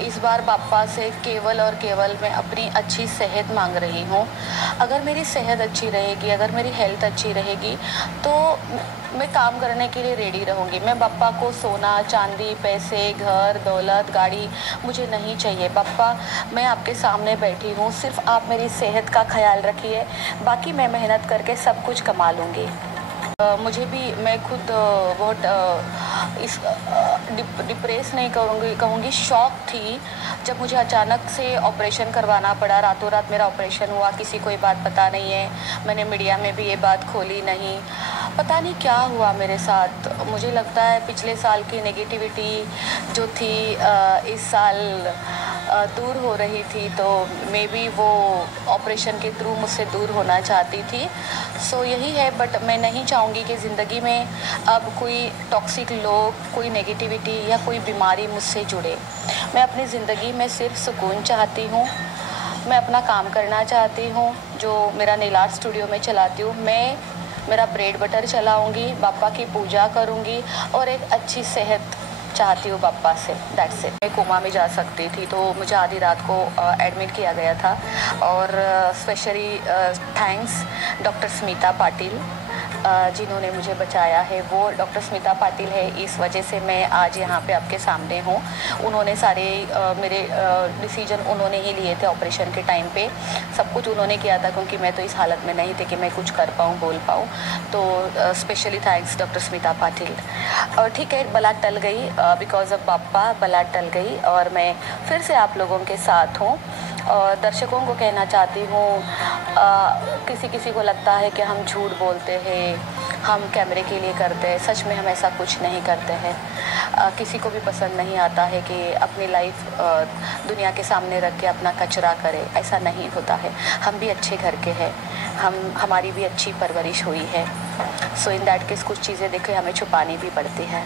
इस बार पापा से केवल और केवल मैं अपनी अच्छी सेहत मांग रही हूँ। अगर मेरी सेहत अच्छी रहेगी, अगर मेरी हेल्थ अच्छी रहेगी तो मैं काम करने के लिए रेडी रहूँगी। मैं पापा को सोना, चांदी, पैसे, घर, दौलत, गाड़ी मुझे नहीं चाहिए। पापा, मैं आपके सामने बैठी हूँ, सिर्फ आप मेरी सेहत का ख्याल रखिए, बाकी मैं मेहनत करके सब कुछ कमा लूँगी। मुझे भी, मैं खुद बहुत इस डिप्रेस नहीं कहूँगी, शॉक थी जब मुझे अचानक से ऑपरेशन करवाना पड़ा। रातों रात मेरा ऑपरेशन हुआ, किसी को ये बात पता नहीं है, मैंने मीडिया में भी ये बात खोली नहीं। पता नहीं क्या हुआ मेरे साथ। मुझे लगता है पिछले साल की नेगेटिविटी जो थी इस साल दूर हो रही थी, तो मे बी वो ऑपरेशन के थ्रू मुझसे दूर होना चाहती थी। सो यही है, बट मैं नहीं चाहूँगी कि ज़िंदगी में अब कोई टॉक्सिक लोग, कोई नेगेटिविटी या कोई बीमारी मुझसे जुड़े। मैं अपनी ज़िंदगी में सिर्फ सुकून चाहती हूँ। मैं अपना काम करना चाहती हूँ, जो मेरा नेल आर्ट स्टूडियो में चलाती हूँ। मैं मेरा ब्रेड बटर चलाऊँगी, पापा की पूजा करूँगी और एक अच्छी सेहत चाहती हूँ पापा से। That's it. मैं कोमा में जा सकती थी, तो मुझे आधी रात को एडमिट किया गया था। और specially thanks doctor Smita Patil, जिन्होंने मुझे बचाया है। वो डॉक्टर स्मिता पाटिल है, इस वजह से मैं आज यहाँ पे आपके सामने हूँ। उन्होंने सारे मेरे डिसीजन उन्होंने ही लिए थे ऑपरेशन के टाइम पे। सब कुछ उन्होंने किया था, क्योंकि मैं तो इस हालत में नहीं थी कि मैं कुछ कर पाऊँ, बोल पाऊँ। तो specially thanks doctor Smita Patil. और ठीक है, बला टल गई, बिकॉज ऑफ पापा बला टल गई और मैं फिर से आप लोगों के साथ हूँ। और दर्शकों को कहना चाहती हूँ, किसी को लगता है कि हम झूठ बोलते हैं, हम कैमरे के लिए करते हैं। सच में हम ऐसा कुछ नहीं करते हैं। किसी को भी पसंद नहीं आता है कि अपनी लाइफ दुनिया के सामने रख के अपना कचरा करे। ऐसा नहीं होता है। हम भी अच्छे घर के हैं, हमारी भी अच्छी परवरिश हुई है। सो इन दैट केस कुछ चीज़ें देखे हमें छुपानी भी पड़ती है।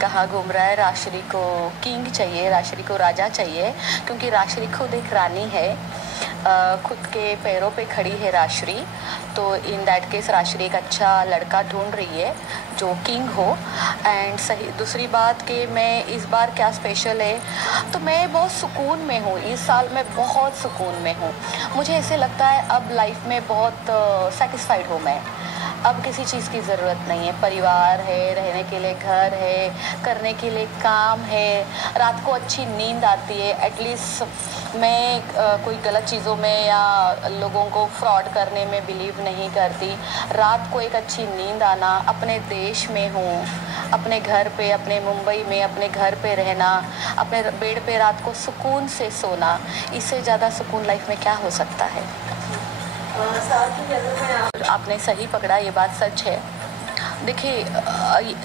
कहाँ घूम रहा है, राश्री को किंग चाहिए, राश्री को राजा चाहिए, क्योंकि राश्री खुद एक रानी है। खुद के पैरों पे खड़ी है राश्री। तो इन दैट केस राश्री एक अच्छा लड़का ढूंढ रही है जो किंग हो। एंड सही, दूसरी बात कि मैं इस बार क्या स्पेशल है, तो मैं बहुत सुकून में हूँ। इस साल मैं बहुत सुकून में हूँ। मुझे ऐसे लगता है अब लाइफ में बहुत सेटिस्फाइड हूँ मैं। अब किसी चीज़ की ज़रूरत नहीं है। परिवार है, रहने के लिए घर है, करने के लिए काम है, रात को अच्छी नींद आती है। एटलीस्ट मैं कोई गलत चीज़ों में या लोगों को फ्रॉड करने में बिलीव नहीं करती। रात को एक अच्छी नींद आना, अपने देश में हूँ, अपने घर पे, अपने मुंबई में अपने घर पे रहना, अपने बेड पे रात को सुकून से सोना, इससे ज़्यादा सुकून लाइफ में क्या हो सकता है। आपने सही पकड़ा, ये बात सच है। देखिए,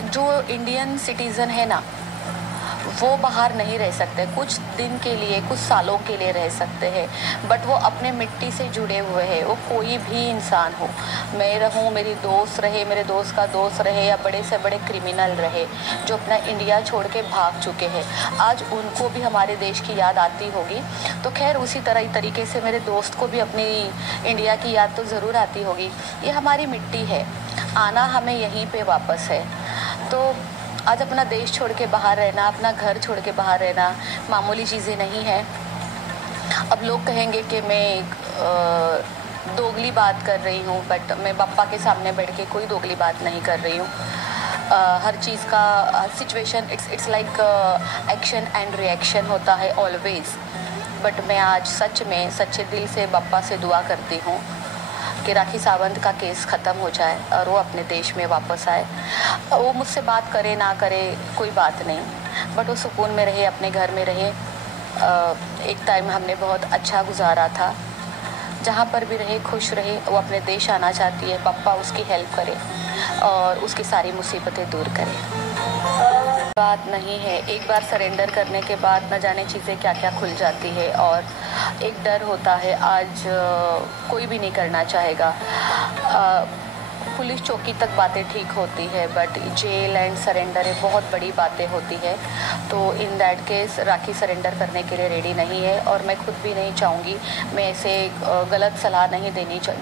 जो इंडियन सिटीज़न है ना, वो बाहर नहीं रह सकते। कुछ दिन के लिए, कुछ सालों के लिए रह सकते हैं, बट वो अपने मिट्टी से जुड़े हुए हैं। वो कोई भी इंसान हो, मैं रहूँ, मेरी दोस्त रहे, मेरे दोस्त का दोस्त रहे, या बड़े से बड़े क्रिमिनल रहे जो अपना इंडिया छोड़ के भाग चुके हैं, आज उनको भी हमारे देश की याद आती होगी। तो खैर, उसी तरीके से मेरे दोस्त को भी अपनी इंडिया की याद तो ज़रूर आती होगी। ये हमारी मिट्टी है, आना हमें यहीं पे वापस है। तो आज अपना देश छोड़ के बाहर रहना, अपना घर छोड़ के बाहर रहना मामूली चीज़ें नहीं है। अब लोग कहेंगे कि मैं दोगली बात कर रही हूँ, बट मैं पापा के सामने बैठ के कोई दोगली बात नहीं कर रही हूँ। हर चीज़ का situation, it's like action and reaction होता है ऑलवेज। बट मैं आज सच में सच्चे दिल से पापा से दुआ करती हूँ कि राखी सावंत का केस ख़त्म हो जाए और वो अपने देश में वापस आए। वो मुझसे बात करे ना करे कोई बात नहीं, बट वो सुकून में रहे, अपने घर में रहे। एक टाइम हमने बहुत अच्छा गुजारा था। जहाँ पर भी रहे खुश रहे। वो अपने देश आना चाहती है, पापा उसकी हेल्प करे और उसकी सारी मुसीबतें दूर करे। बात नहीं है, एक बार सरेंडर करने के बाद न जाने चीज़ें क्या क्या खुल जाती है। और एक डर होता है, आज कोई भी नहीं करना चाहेगा। पुलिस चौकी तक बातें ठीक होती है, बट जेल एंड सरेंडर ये बहुत बड़ी बातें होती है। तो in that case rakhi surrender करने के लिए रेडी नहीं है, और मैं खुद भी नहीं चाहूँगी, मैं ऐसे गलत सलाह नहीं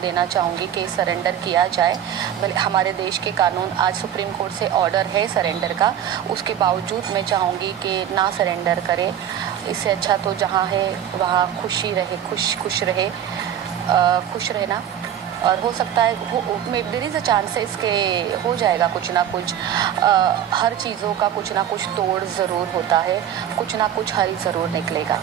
देना चाहूँगी कि सरेंडर किया जाए। बल्कि हमारे देश के कानून, आज सुप्रीम कोर्ट से ऑर्डर है सरेंडर का, उसके बावजूद मैं चाहूँगी कि ना सरेंडर करें। इससे अच्छा तो जहाँ है वहाँ खुशी रहे, खुश रहे, खुश रहना। और हो सकता है देयर इज़ अ चांसेस के हो जाएगा कुछ ना कुछ। हर चीज़ों का कुछ ना कुछ तोड़ ज़रूर होता है, कुछ ना कुछ हल ज़रूर निकलेगा।